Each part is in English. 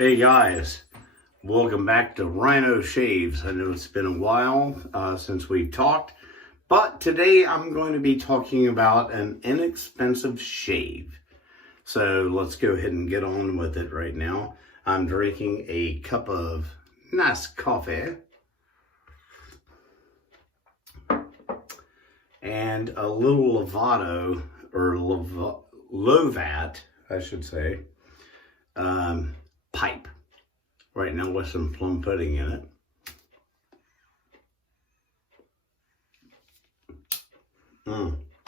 Hey guys, welcome back to Rhino Shaves. I know it's been a while since we've talked, but today I'm going to be talking about an inexpensive shave. So let's go ahead and get on with it right now. I'm drinking a cup of nice coffee and a little Lovato, or Lovat, I should say, pipe right now with some plum pudding in it.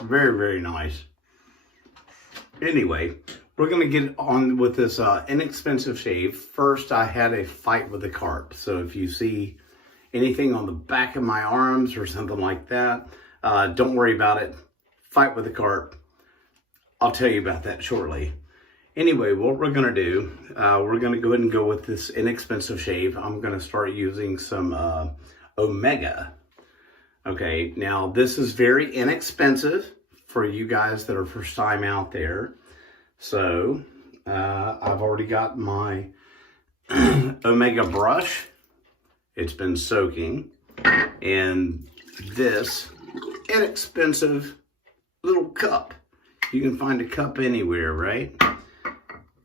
Very, very nice. Anyway, we're going to get on with this inexpensive shave. First, I had a fight with a carp. So if you see anything on the back of my arms or something like that, don't worry about it. Fight with the carp. I'll tell you about that shortly. Anyway, what we're going to do, we're going to go ahead and go with this inexpensive shave. I'm going to start using some Omega. Okay, now this is very inexpensive for you guys that are first time out there. So, I've already got my Omega brush. It's been soaking in this inexpensive little cup. You can find a cup anywhere, right?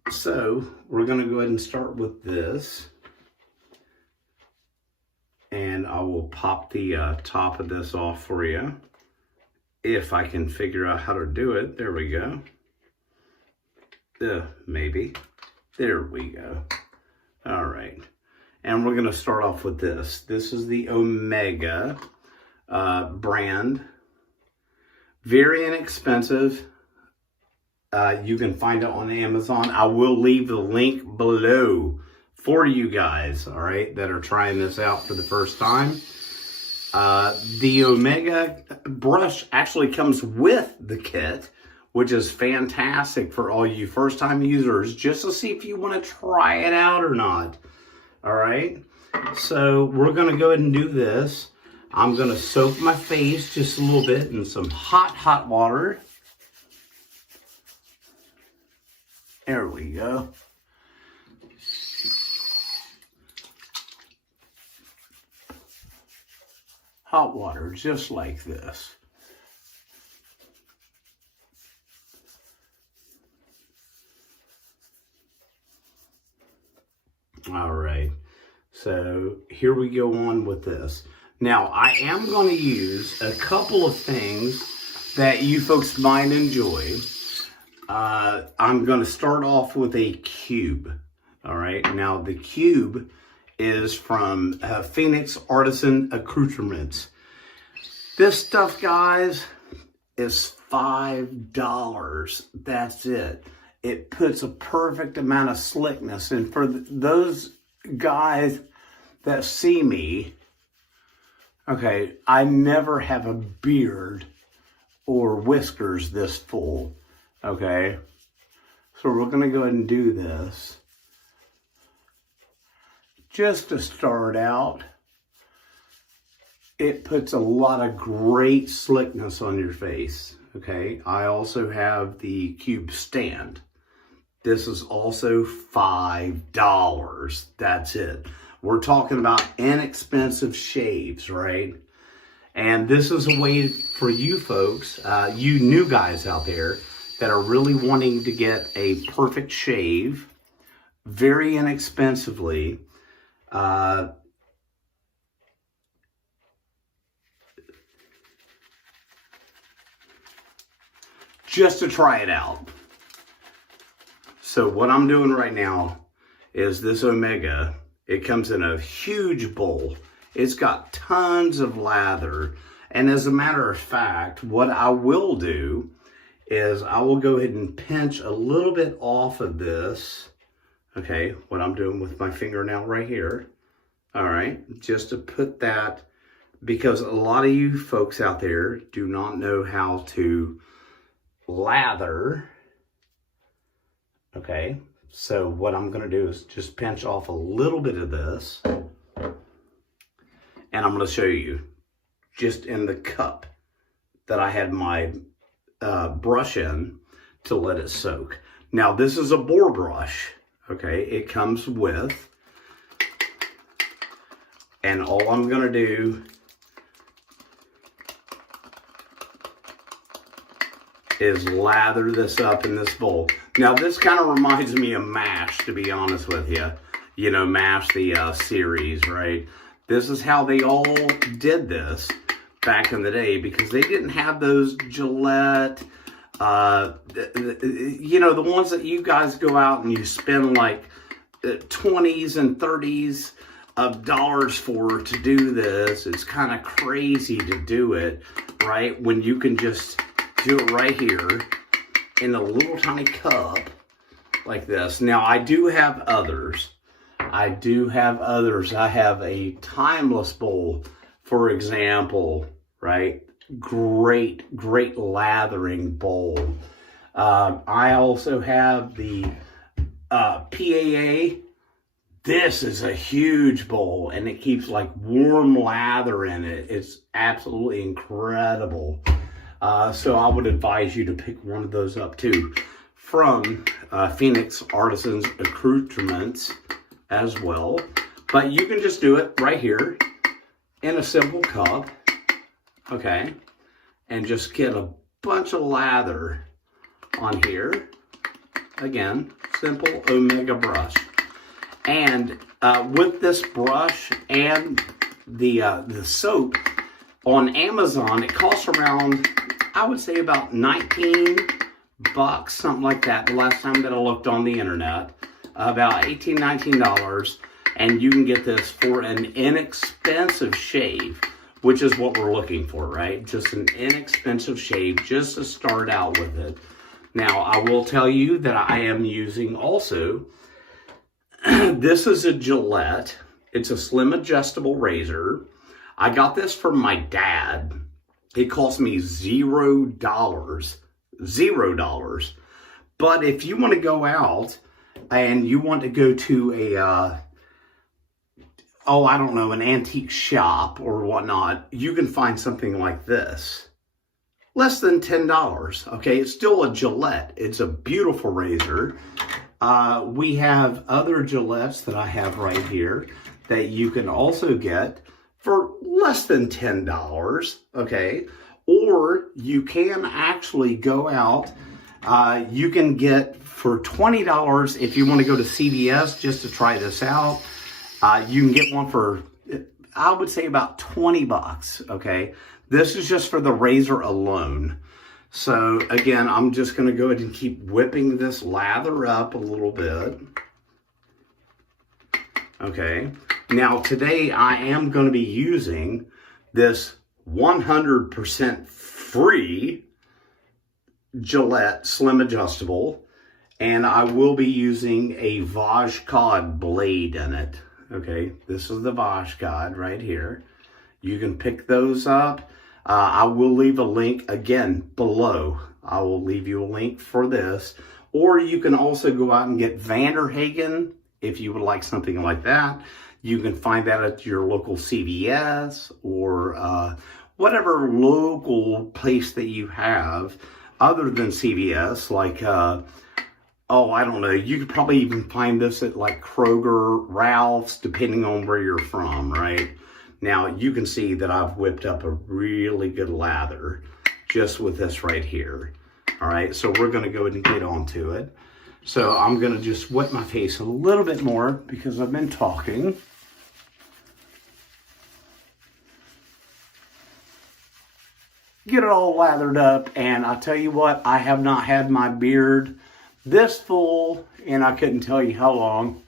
So we're going to go ahead and start with this, and I will pop the top of this off for you if I can figure out how to do it. There we go. Maybe. There we go. All right. And we're going to start off with this. This is the Omega brand. Very inexpensive. You can find it on Amazon. I will leave the link below for you guys, all right, that are trying this out for the first time. The Omega brush actually comes with the kit, which is fantastic for all you first-time users, just to see if you want to try it out or not, all right? So we're going to go ahead and do this. I'm going to soak my face just a little bit in some hot water. There we go. Hot water, just like this. All right, so here we go on with this. Now, I am going to use a couple of things that you folks might enjoy. I'm going to start off with a cube. All right. Now, the cube is from Phoenix Artisan Accoutrements. This stuff, guys, is $5. That's it. It puts a perfect amount of slickness. And for those guys that see me, okay, I never have a beard or whiskers this full. Okay, so we're going to go ahead and do this. Just to start out, it puts a lot of great slickness on your face. Okay, I also have the cube stand. This is also $5. That's it. We're talking about inexpensive shaves, right? And this is a way for you folks, you new guys out there, that are really wanting to get a perfect shave very inexpensively. Just to try it out. So what I'm doing right now is this Omega. It comes in a huge bowl. It's got tons of lather. And as a matter of fact, what I will do is I will go ahead and pinch a little bit off of this. Okay, what I'm doing with my fingernail right here. All right, just to put that, because a lot of you folks out there do not know how to lather. Okay, so what I'm gonna do is just pinch off a little bit of this, and I'm gonna show you just in the cup that I had my brush in to let it soak. Now, this is a boar brush, Okay, it comes with, and all I'm gonna do is lather this up in this bowl. Now this kind of reminds me of MASH, to be honest with you. You know, MASH, the series, right? This is how they all did this back in the day, because they didn't have those Gillette, you know, the ones that you guys go out and you spend like 20s and 30s of dollars for to do this. It's kind of crazy to do it, right? When you can just do it right here in a little tiny cup like this. Now, I do have others. I have a Timeless bowl, for example, right? Great lathering bowl. I also have the PAA. This is a huge bowl, and it keeps like warm lather in it. It's absolutely incredible. So I would advise you to pick one of those up too, from Phoenix Artisans Accoutrements as well. But you can just do it right here in a simple cup, okay? And just get a bunch of lather on here. Again, simple Omega brush. And with this brush and the soap on Amazon, it costs around, I would say about 19 bucks, something like that. The last time that I looked on the internet, about $18, $19, and you can get this for an inexpensive shave, which is what we're looking for, right? Just an inexpensive shave, just to start out with it. Now, I will tell you that I am using also, this is a Gillette. It's a slim adjustable razor. I got this from my dad. It cost me $0. $0. But if you want to go out and you want to go to a, I don't know, an antique shop or whatnot, you can find something like this. Less than $10, okay? It's still a Gillette. It's a beautiful razor. We have other Gillettes that I have right here that you can also get for less than $10, okay? Or you can actually go out, you can get for $20 if you want to go to CVS just to try this out. You can get one for, I would say about 20 bucks, okay? This is just for the razor alone. So again, I'm just going to go ahead and keep whipping this lather up a little bit. Okay. Now today I am going to be using this 100% free Gillette Slim Adjustable, and I will be using a Vajcod blade in it. Okay, this is the Vajcod right here. You can pick those up. I will leave a link again below. I will leave you a link for this. Or you can also go out and get Vanderhagen if you would like something like that. You can find that at your local CVS or whatever local place that you have other than CVS. Like, I don't know. You could probably even find this at like Kroger, Ralph's, depending on where you're from, right? Now, you can see that I've whipped up a really good lather just with this right here. All right, so we're going to go ahead and get onto it. So I'm going to just wet my face a little bit more because I've been talking. Get it all lathered up, and I'll tell you what, I have not had my beard this full, and I couldn't tell you how long.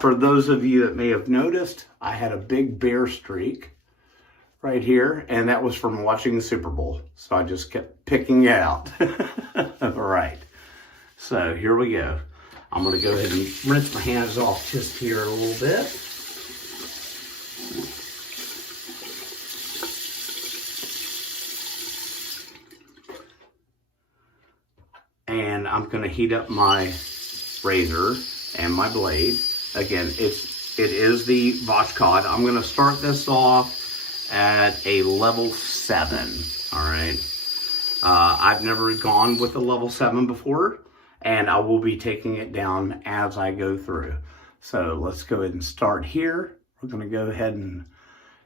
For those of you that may have noticed, I had a big bear streak right here, and that was from watching the Super Bowl. So I just kept picking it out. All right. So here we go. I'm going to go ahead and rinse my hands off just here a little bit. And I'm going to heat up my razor and my blade. Again, it is the Vajcod. I'm going to start this off at a level 7. All right. I've never gone with a level 7 before, and I will be taking it down as I go through. So let's go ahead and start here. We're going to go ahead and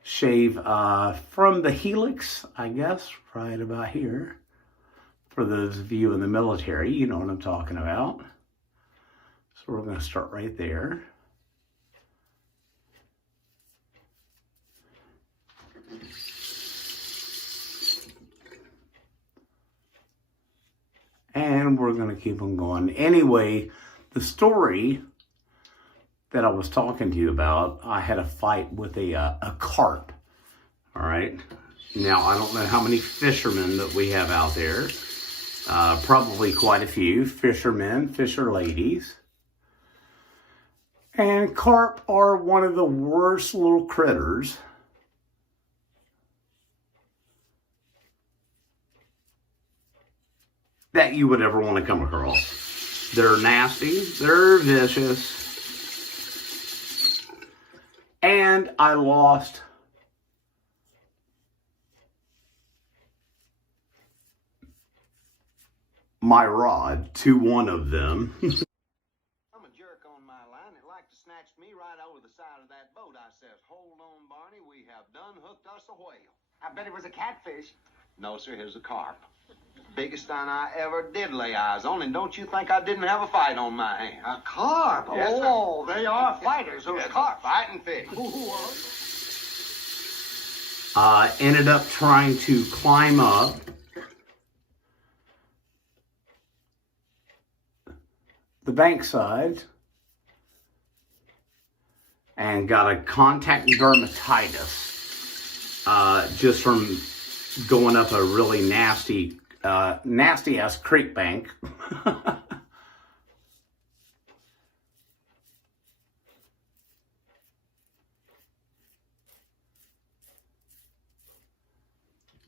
shave from the helix, I guess, right about here. For those of you in the military, you know what I'm talking about. So we're going to start right there. And we're going to keep on going. Anyway, the story that I was talking to you about, I had a fight with a carp. All right. Now, I don't know how many fishermen that we have out there. Probably quite a few. Fishermen, fisher ladies. And carp are one of the worst little critters that you would ever want to come across. They're nasty, they're vicious, and I lost my rod to one of them. I'm a jerk on my line that like to snatch me right over the side of that boat. I says, hold on, Barney, we have done hooked us a whale. I bet it was a catfish. No, sir, here's a carp. Biggest one I ever did lay eyes on, and don't you think I didn't have a fight on my hands? A carp? Yes, oh, sir. They are fighters, those carp. Fighting fish. Ended up trying to climb up the bankside and got a contact dermatitis just from going up a really nasty ass creek bank.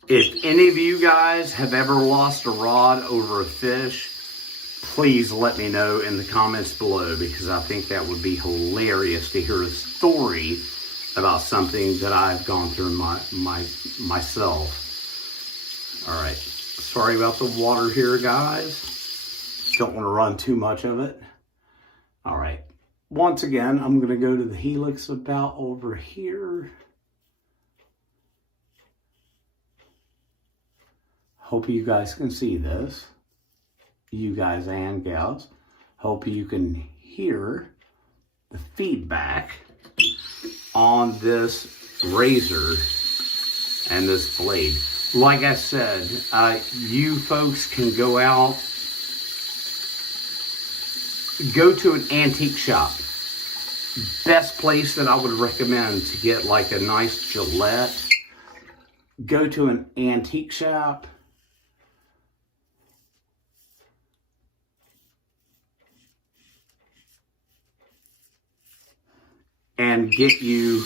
If any of you guys have ever lost a rod over a fish, please let me know in the comments below, because I think that would be hilarious to hear a story about something that I've gone through myself. All right, sorry about the water here, guys. Don't want to run too much of it. All right, once again, I'm going to go to the helix about over here. Hope you guys can see this. You guys and gals. Hope you can hear the feedback on this razor and this blade. Like I said, you folks can go out, go to an antique shop. Best place that I would recommend to get like a nice Gillette. Go to an antique shop. And get you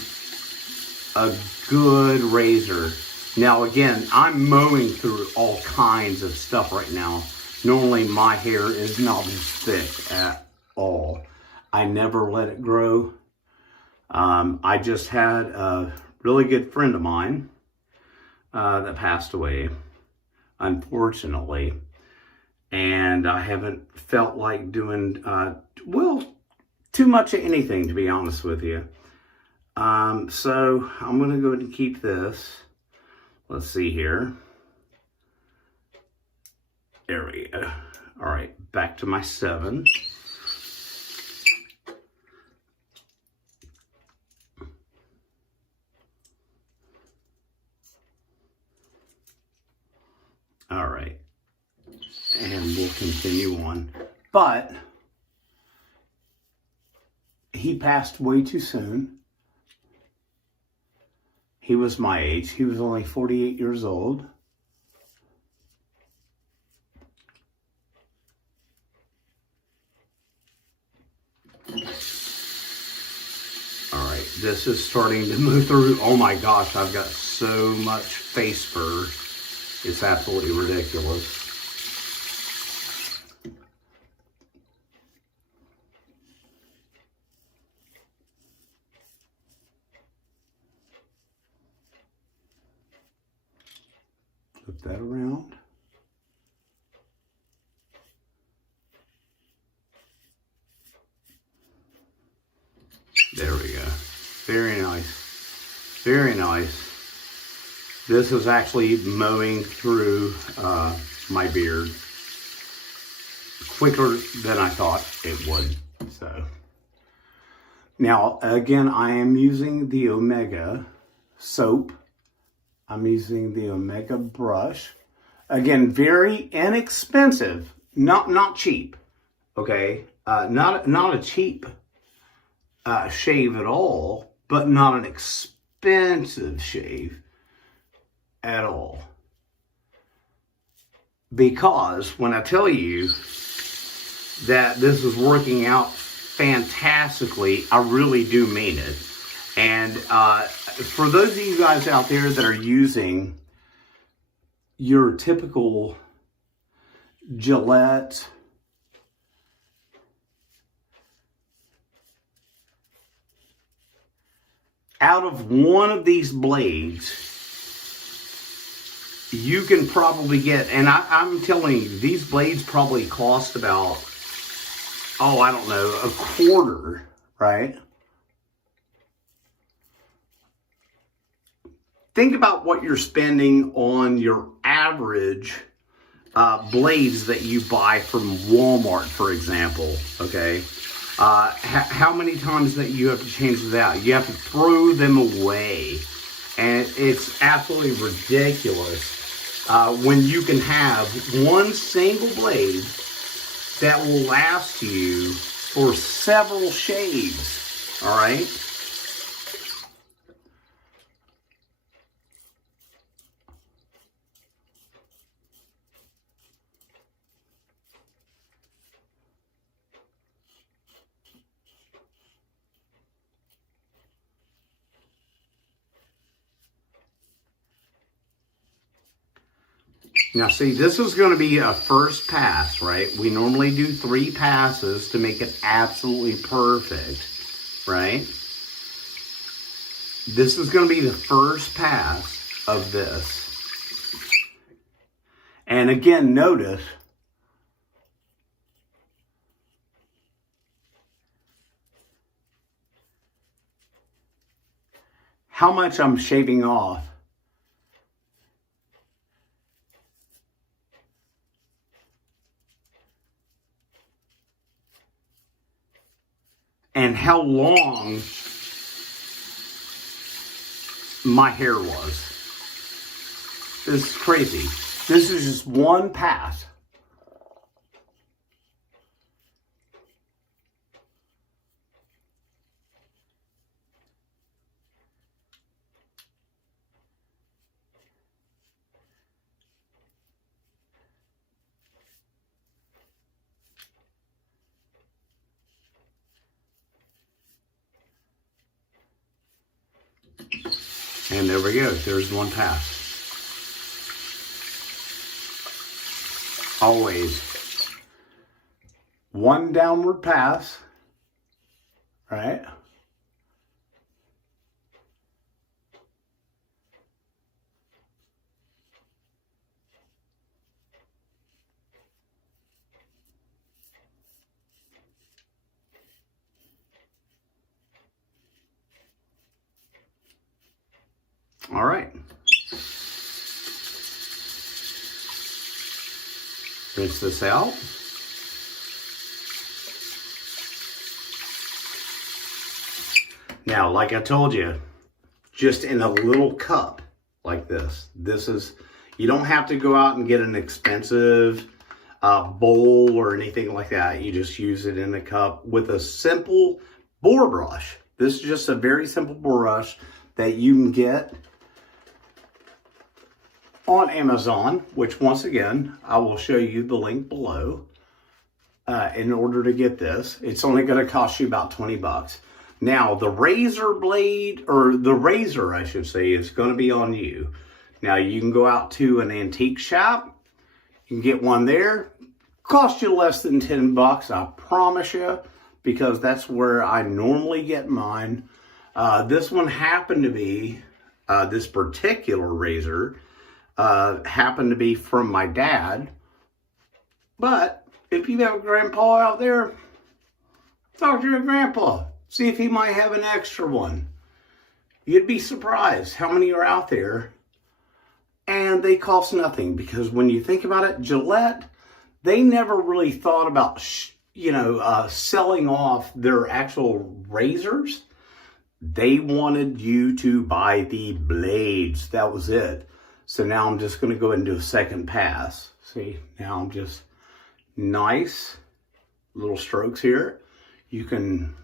a good razor. Now again, I'm mowing through all kinds of stuff right now. Normally my hair is not this thick at all. I never let it grow. I just had a really good friend of mine that passed away, unfortunately. And I haven't felt like doing, too much of anything, to be honest with you. So I'm going to go ahead and keep this. Let's see here. There we go. All right, back to my 7. All right, and we'll continue on. But he passed way too soon. He was my age. He was only 48 years old. All right, this is starting to move through. Oh my gosh, I've got so much face fur. It's absolutely ridiculous. Flip that around. There we go. Very nice. Very nice. This is actually mowing through my beard quicker than I thought it would. So now, again, I am using the Omega soap. I'm using the Omega brush. Again, very inexpensive, not cheap. Okay, not a cheap shave at all, but not an expensive shave at all. Because when I tell you that this is working out fantastically, I really do mean it. And for those of you guys out there that are using your typical Gillette out of one of these blades, you can probably get, and I'm telling you, these blades probably cost about, oh, I don't know, a quarter, right? Think about what you're spending on your average blades that you buy from Walmart, for example, okay? How many times that you have to change those out? You have to throw them away. And it's absolutely ridiculous when you can have one single blade that will last you for several shaves, all right? Now see, this is going to be a first pass, right? We normally do 3 passes to make it absolutely perfect, right? This is going to be the first pass of this. And again, notice how much I'm shaving off. And how long my hair was. This is crazy. This is just one pass. And there we go. There's one pass. Always one downward pass, right? All right. Rinse this out. Now, like I told you, just in a little cup like this. This is, you don't have to go out and get an expensive bowl or anything like that. You just use it in a cup with a simple boar brush. This is just a very simple brush that you can get on Amazon, which once again, I will show you the link below in order to get this. It's only going to cost you about 20 bucks. Now, the razor blade, or the razor, I should say, is going to be on you. Now, you can go out to an antique shop. You can get one there. Cost you less than 10 bucks, I promise you, because that's where I normally get mine. This one happened to be, this particular razor, happened to be from my dad. But if you have a grandpa out there, talk to your grandpa. See if he might have an extra one. You'd be surprised how many are out there. And they cost nothing, because when you think about it, Gillette, they never really thought about, selling off their actual razors. They wanted you to buy the blades. That was it. So now I'm just going to go ahead and do a second pass. See, now I'm just nice little strokes here. You can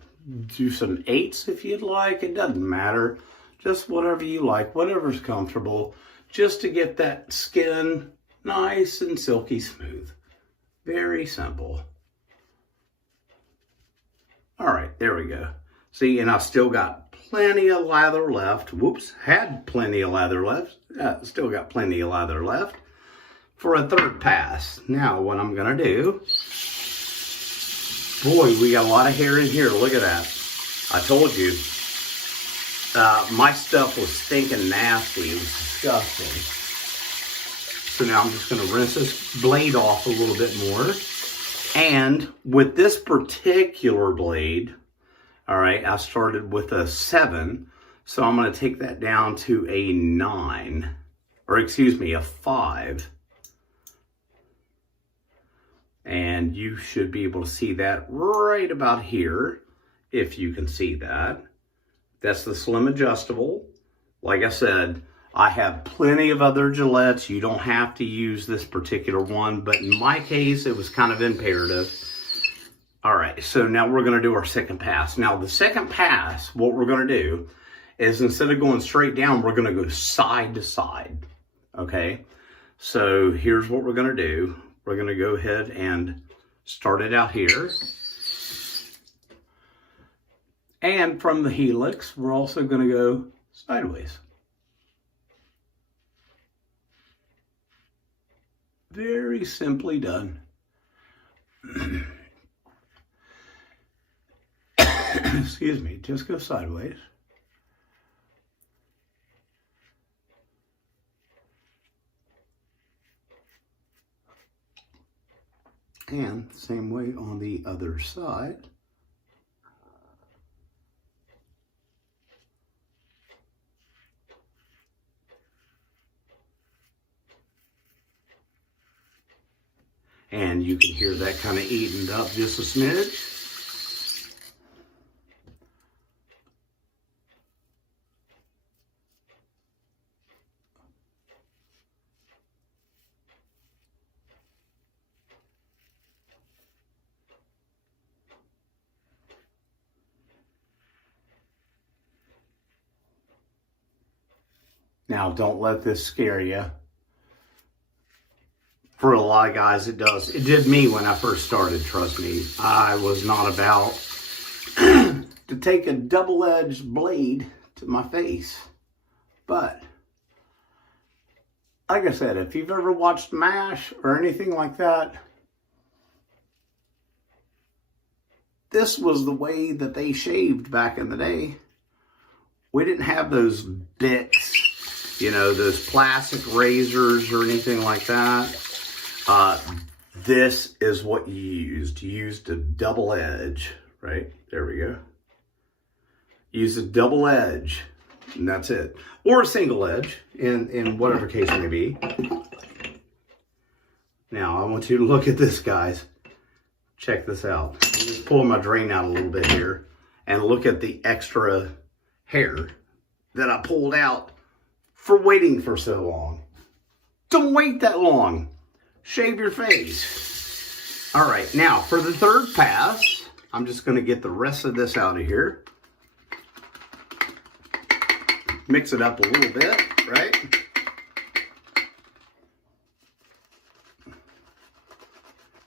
do some 8s if you'd like. It doesn't matter. Just whatever you like, whatever's comfortable, just to get that skin nice and silky smooth. Very simple. All right, there we go. See, and I still got plenty of lather left. Whoops, had plenty of lather left. Still got plenty of lather left for a third pass. Now, what I'm gonna do, boy, we got a lot of hair in here. Look at that. I told you. My stuff was stinking nasty. It was disgusting. So now I'm just going to rinse this blade off a little bit more. And with this particular blade, all right, I started with a 7. So I'm going to take that down to a 9. Or excuse me, a 5. And you should be able to see that right about here, if you can see that. That's the slim adjustable. Like I said, I have plenty of other Gillettes. You don't have to use this particular one, but in my case, it was kind of imperative. All right, so now we're gonna do our second pass. Now the second pass, what we're gonna do is instead of going straight down, we're gonna go side to side, okay? So here's what we're gonna do. We're gonna go ahead and start it out here. And from the helix, we're also going to go sideways. Very simply done. Excuse me, just go sideways. And same way on the other side. And you can hear that kind of eating up just a smidge. Now, don't let this scare you. For a lot of guys, it does. It did me when I first started, trust me. I was not about to take a double-edged blade to my face. But, like I said, if you've ever watched MASH or anything like that, this was the way that they shaved back in the day. We didn't have those bits, those plastic razors or anything like that. This is what you used. You used a double edge, right? There we go. Use a double edge, and that's it. Or a single edge, in whatever case it may be. Now, I want you to look at this, guys. Check this out. I'm just pulling my drain out a little bit here, and look at the extra hair that I pulled out for waiting for so long. Don't wait that long. Shave your face. All right, now for the third pass, I'm just going to get the rest of this out of here. Mix it up a little bit, right?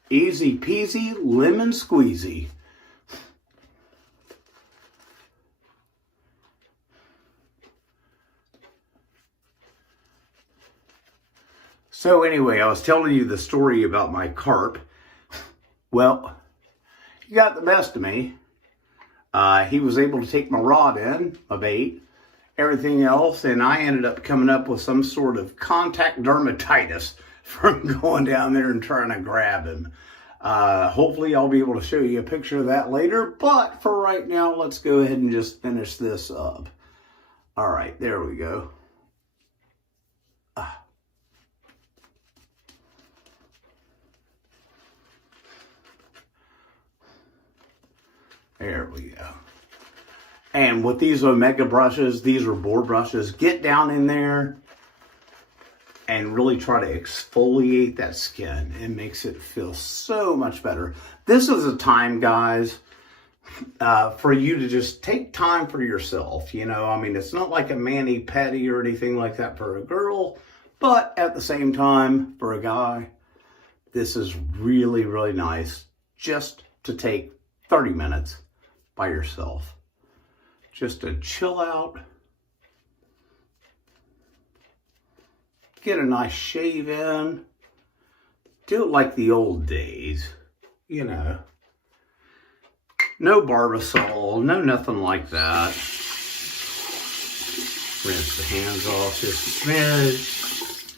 Easy peasy, lemon squeezy. So anyway, I was telling you the story about my carp. Well, he got the best of me. He was able to take my rod in, my bait, everything else, and I ended up coming up with some sort of contact dermatitis from going down there and trying to grab him. Hopefully I'll be able to show you a picture of that later, but for right now, let's go ahead and just finish this up. All right, there we go. There we go. And with these Omega brushes, these are board brushes, get down in there and really try to exfoliate that skin. It makes it feel so much better. This is a time, guys, for you to just take time for yourself. You know, I mean, it's not like a mani-pedi or anything like that for a girl, but at the same time, for a guy, this is really, really nice just to take 30 minutes by yourself. Just to chill out, get a nice shave in, do it like the old days, you know. No Barbasol, no nothing like that. Rinse the hands off just a smidge.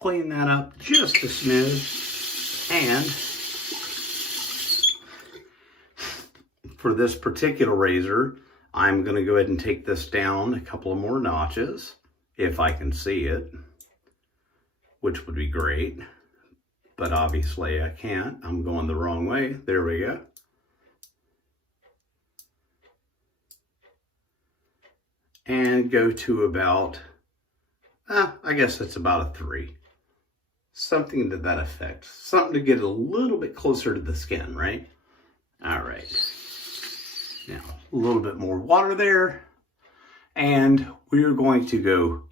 Clean that up just a smidge. And for this particular razor, I'm going to go ahead and take this down a couple of more notches, if I can see it, which would be great. But obviously I can't. I'm going the wrong way. There we go. And go to about, I guess it's about a 3. Something to that effect. Something to get a little bit closer to the skin, right? All right. Now, a little bit more water there. And we're going to go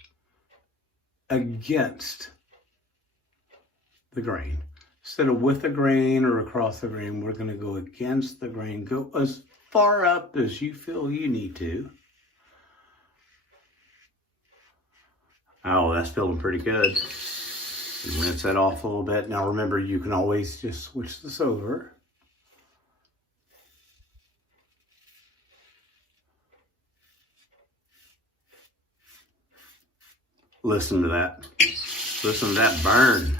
against the grain. Instead of with the grain or across the grain, we're going to go against the grain. Go as far up as you feel you need to. Oh, that's feeling pretty good. Rinse that off a little bit. Now remember, you can always just switch this over. Listen to that. Listen to that burn.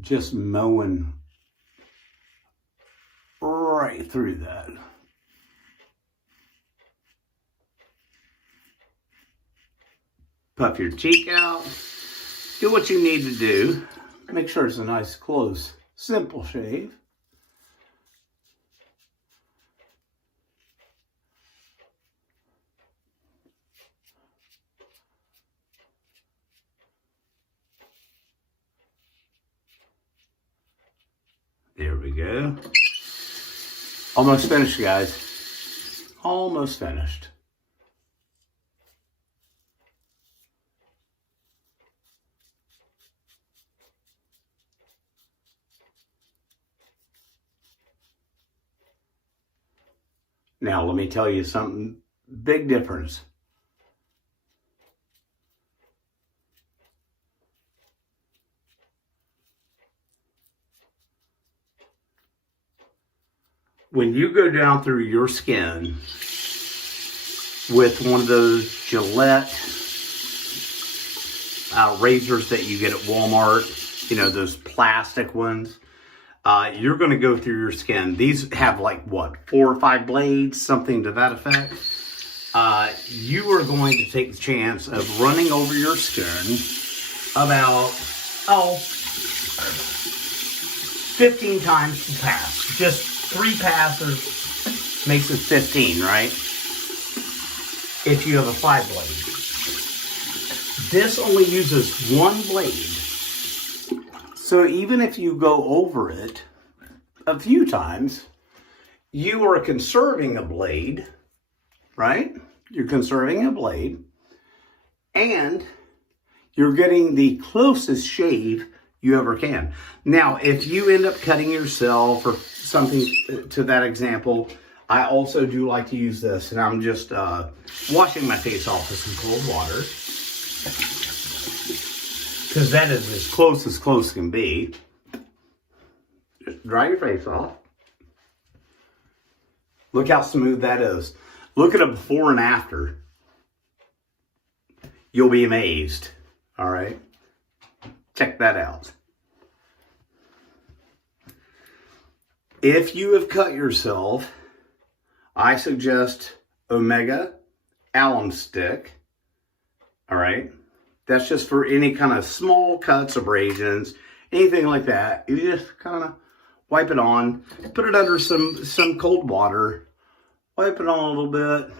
Just mowing right through that. Puff your cheek out. Do what you need to do. Make sure it's a nice, close, simple shave. There we go. Almost finished, guys. Almost finished. Now, let me tell you something, big difference. When you go down through your skin with one of those Gillette razors that you get at Walmart, you know, those plastic ones, you're going to go through your skin. These have like, what, 4 or 5 blades, something to that effect. You are going to take the chance of running over your skin about, 15 times to pass. Just 3 passes makes it 15, right? If you have a 5 blade. This only uses 1 blade. So even if you go over it a few times, you are conserving a blade, right? You're conserving a blade, and you're getting the closest shave you ever can. Now, if you end up cutting yourself or something to that example, I also do like to use this, and I'm just washing my face off with some cold water, because that is as close can be. Just dry your face off. Look how smooth that is. Look at a before and after. You'll be amazed. All right. Check that out. If you have cut yourself, I suggest Omega Alum Stick. All right. That's just for any kind of small cuts, abrasions, anything like that. You just kind of wipe it on, put it under some cold water, wipe it on a little bit.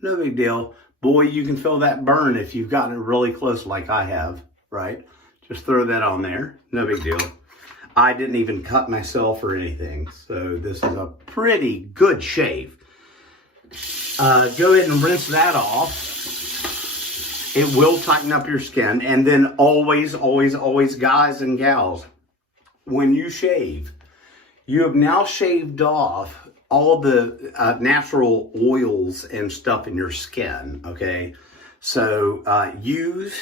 No big deal. Boy, you can feel that burn if you've gotten it really close like I have, right? Just throw that on there. No big deal. I didn't even cut myself or anything. So this is a pretty good shave. Go ahead and rinse that off. It will tighten up your skin. And then always, always, always, guys and gals, when you shave, you have now shaved off all the natural oils and stuff in your skin, okay? So use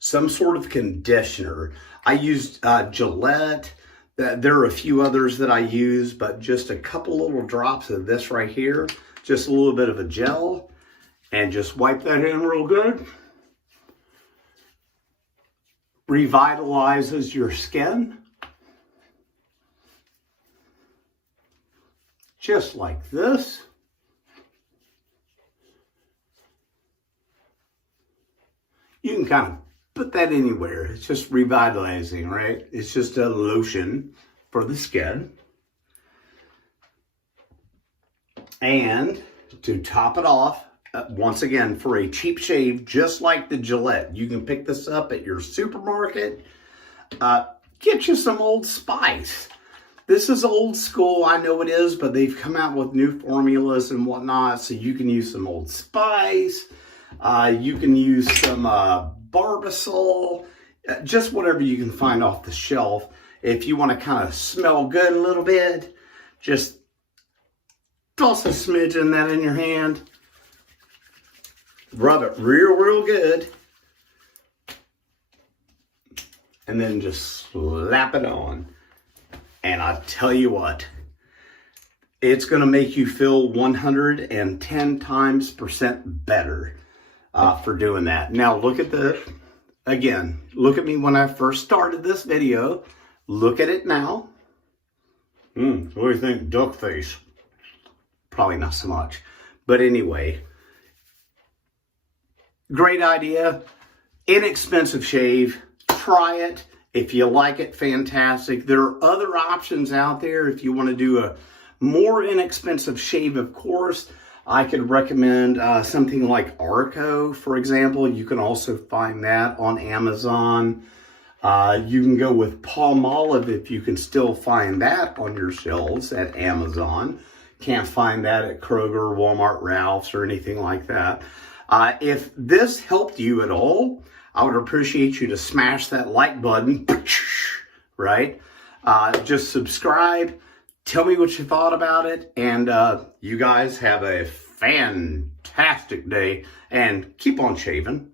some sort of conditioner. I used Gillette. There are a few others that I use, but just a couple little drops of this right here, just a little bit of a gel, and just wipe that in real good. Revitalizes your skin. Just like this. You can kind of put that anywhere. It's just revitalizing, right? It's just a lotion for the skin. And to top it off, once again, for a cheap shave, just like the Gillette, you can pick this up at your supermarket. Get you some Old Spice. This is old school, I know it is, but they've come out with new formulas and whatnot, so you can use some Old Spice. You can use some Barbasol, just whatever you can find off the shelf. If you want to kind of smell good a little bit, just toss a smidge in that in your hand. Rub it real good. And then just slap it on. And I tell you what, it's going to make you feel 110% better for doing that. Now look at again, look at me when I first started this video. Look at it now. What do you think, duck face? Probably not so much. But anyway, great idea. Inexpensive shave. Try it. If you like it, fantastic. There are other options out there. If you want to do a more inexpensive shave, of course, I could recommend something like Arco, for example. You can also find that on Amazon. You can go with Palmolive if you can still find that on your shelves at Amazon. Can't find that at Kroger, Walmart, Ralph's, or anything like that. If this helped you at all, I would appreciate you to smash that like button, right? Just subscribe. Tell me what you thought about it. And you guys have a fantastic day. And keep on shaving.